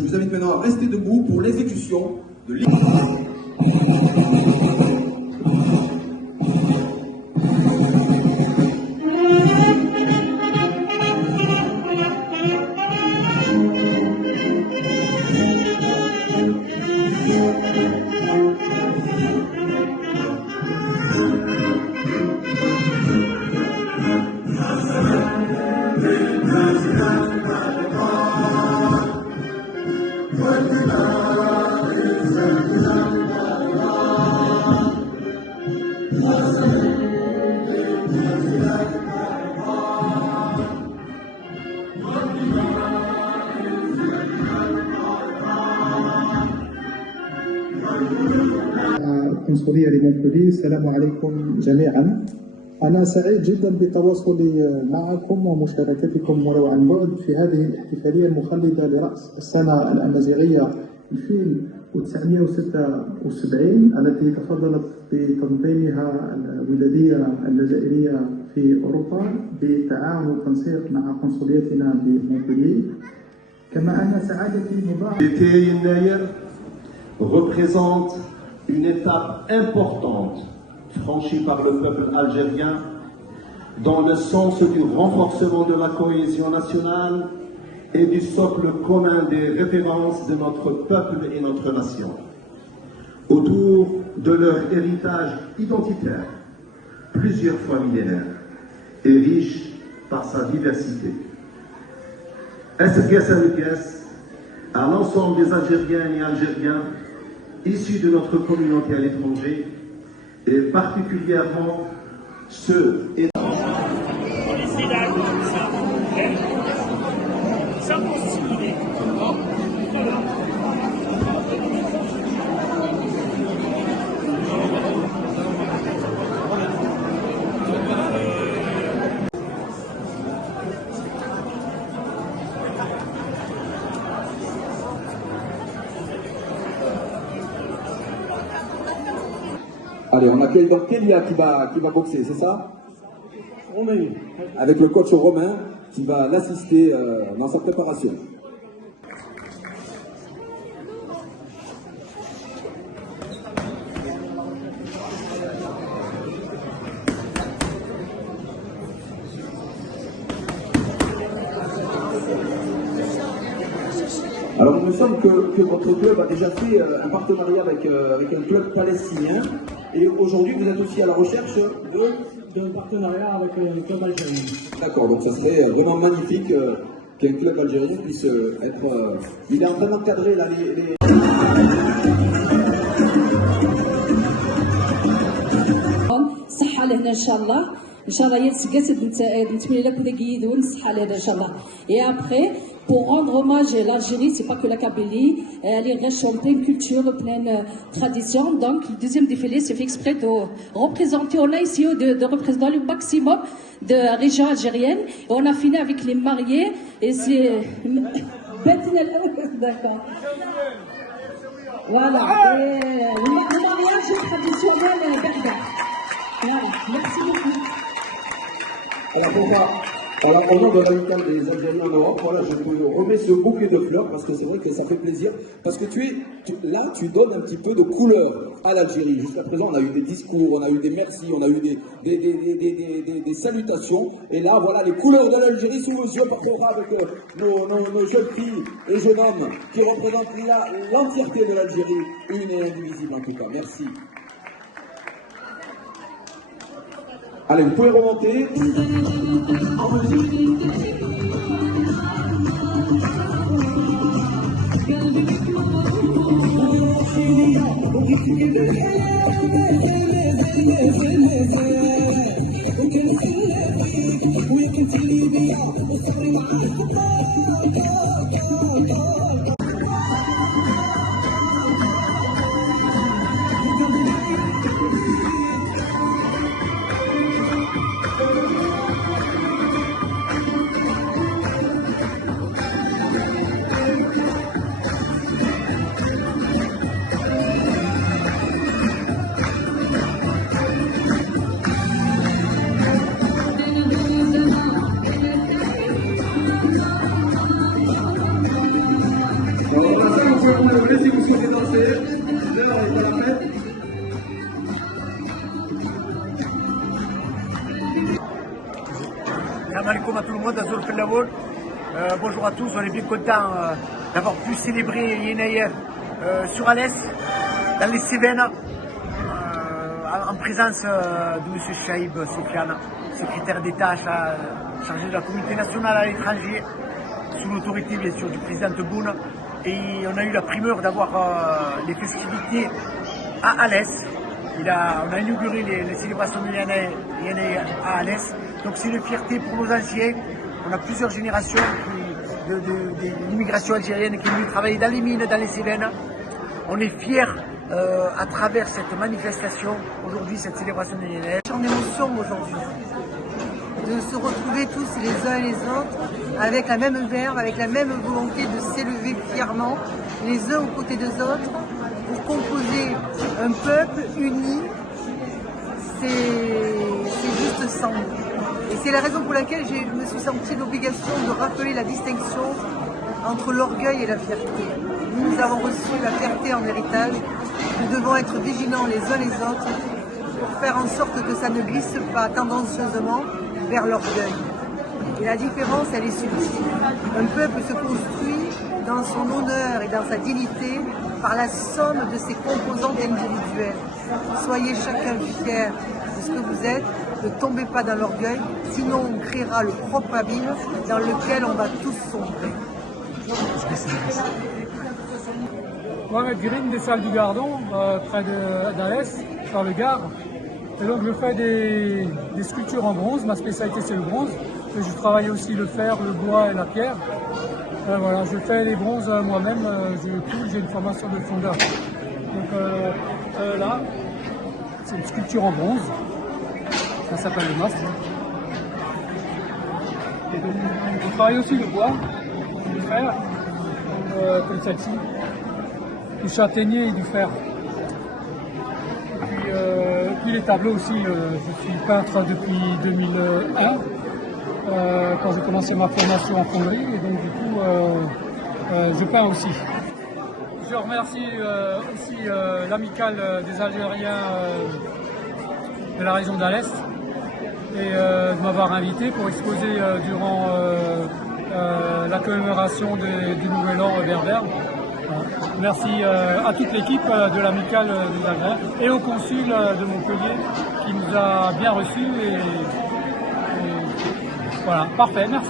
Je vous invite maintenant à rester debout pour l'exécution de l'hymne. القنصلية لمونبولي. السلام عليكم جميعا. أنا سعيد جدا بتواصلي معكم ومشاركتكم ولو عن بعد في هذه الاحتفالية المخلدة لرأس السنة الأمازيغية 1976 التي تفضلت بتنظيمها الولادية الجزائرية في أوروبا بالتعاون والتنسيق مع قنصليتنا بمونبولي. كما أن سعادتي مضاعفة. L'été يناير représente une étape importante franchie par le peuple algérien dans le sens du renforcement de la cohésion nationale et du socle commun des références de notre peuple et notre nation, autour de leur héritage identitaire, plusieurs fois millénaire et riche par sa diversité. À l'ensemble des Algériennes et Algériens issus de notre communauté à l'étranger, et particulièrement ceux et Allez, on accueille donc Kélia qui va boxer, c'est ça? Avec le coach Romain qui va l'assister dans sa préparation. Alors il me semble que votre club a déjà fait un partenariat avec un club palestinien et aujourd'hui vous êtes aussi à la recherche d'un partenariat avec le club algérien. D'accord, donc ça serait vraiment magnifique qu'un club algérien puisse être... il est en train d'encadrer là les... صحة لهنا إن شاء الله يتسقس نتمنى لك ودا كيدون صحة لهنا إن شاء الله. Et après, pour rendre hommage à l'Algérie, c'est pas que la Kabylie, les restes sont pleine culture, pleine tradition. Donc le deuxième défilé c'est fait exprès de représenter, on a essayé de représenter le maximum de la région algérienne. Et on a fini avec les mariés et c'est... D'accord. Voilà, et le mariage traditionnel berbère. Voilà, merci beaucoup. Alors, au nom de l'amicale des Algériens en Europe, voilà, je te remets ce bouquet de fleurs parce que c'est vrai que ça fait plaisir. Parce que là, tu donnes un petit peu de couleur à l'Algérie. Jusqu'à présent, on a eu des discours, on a eu des merci, on a eu des salutations. Et là, voilà, les couleurs de l'Algérie sous vos yeux, parfois avec nos jeunes filles et jeunes hommes qui représentent l'entièreté de l'Algérie, une et indivisible en tout cas. Merci. Allez, vous pouvez remonter. vous lever si vous souhaitez danser. L'heure est à la fête. Salam alaikum à tout le monde, Azul Fellawol. Bonjour à tous, on est bien contents d'avoir pu célébrer Yenaïef sur Alès, dans les Cévennes, en présence de M. Chaïb Sofiane, secrétaire d'État chargé de la communauté nationale à l'étranger, sous l'autorité bien sûr du président Tebboune. Et on a eu la primeur d'avoir les festivités à Alès. On a inauguré les célébrations de Yenaïef à Alès. Donc c'est une fierté pour nos anciens. On a plusieurs générations de l'immigration algérienne qui est venue travailler dans les mines, dans les Cévennes. On est fiers à travers cette manifestation, aujourd'hui cette célébration de Yenaïef. En émotion aujourd'hui, de se retrouver tous les uns et les autres avec la même verve, avec la même volonté de s'élever fièrement les uns aux côtés des autres pour composer un peuple uni. C'est juste sang. Et c'est la raison pour laquelle je me suis sentie l'obligation de rappeler la distinction entre l'orgueil et la fierté. Nous avons reçu la fierté en héritage. Nous devons être vigilants les uns les autres pour faire en sorte que ça ne glisse pas tendancieusement vers l'orgueil. Et la différence, elle est subtile. Un peuple se construit dans son honneur et dans sa dignité par la somme de ses composantes individuelles. Soyez chacun fier de ce que vous êtes, ne tombez pas dans l'orgueil, sinon on créera le propre abîme dans lequel on va tous sombrer. Mohamed Green des Salles du Gardon, près d'Alès, sur le Gard. Et donc je fais des sculptures en bronze, ma spécialité c'est le bronze. Et je travaille aussi le fer, le bois et la pierre. Voilà, je fais les bronzes moi-même, j'ai une formation de fondeur. Donc là, c'est une sculpture en bronze, ça s'appelle le masque. Et donc on travaille aussi le bois, le fer, comme celle-ci, du châtaignier et du fer. Et puis les tableaux aussi, je suis peintre depuis 2001. Quand j'ai commencé ma formation en fonderie, et donc du coup je peins aussi. Je remercie aussi l'amicale des Algériens de la région d'Alès et de m'avoir invité pour exposer durant la commémoration du Nouvel An berbère. Merci à toute l'équipe de l'amicale des Algériens et au consul de Montpellier qui nous a bien reçus. Voilà, parfait, merci.